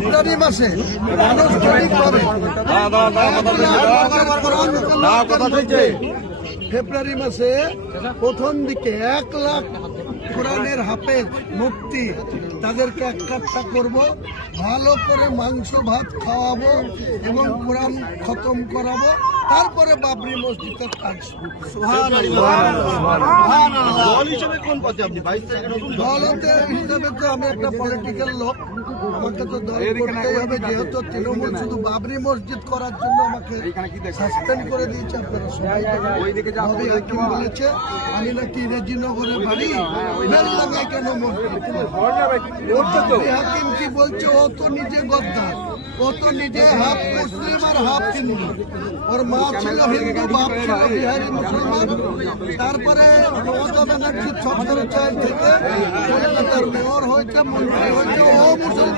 ফেব্রুয়ারি মাসে আনুষ্ঠানিকভাবে ফেব্রুয়ারি মাসে প্রথম দিকে 1 লাখ কোরআনের হাফেজ মুফতি তাদেরকে একাট্টা করব, ভালো করে মাংস ভাত খাওয়াবো এবং কোরআন খতম করাবো, তারপরে বাবরি মসজিদের কাজ দলতে হিসাবে তো আমি একটা পলিটিক্যাল লোক, আমাকে তো দল করতেই হবে, যেহেতু তৃণমূল শুধু বাবরি মসজিদ করার জন্য আমাকে সাসপেন্ড করে দিয়েছে। আপনারা সবাই নবী হাকিম বলেছে আমি নাকি রেজিনগরে বাড়ি, বেল লাগাই কেন মসজিদ? নবী হাকিম কি বলছে? ও তো নিজে গদ্দার, ও তো নিজে হাফ মুসলিম আর হাফ হিন্দু, ওর মা ছিল হিন্দু, বাপ ছিল বিহারি মুসলমান। তারপরে মমতা ব্যানার্জির 6 থেকে কলকাতার মেয়র হয়েছে, মন্ত্রী হয়েছে, ও মুসলমান।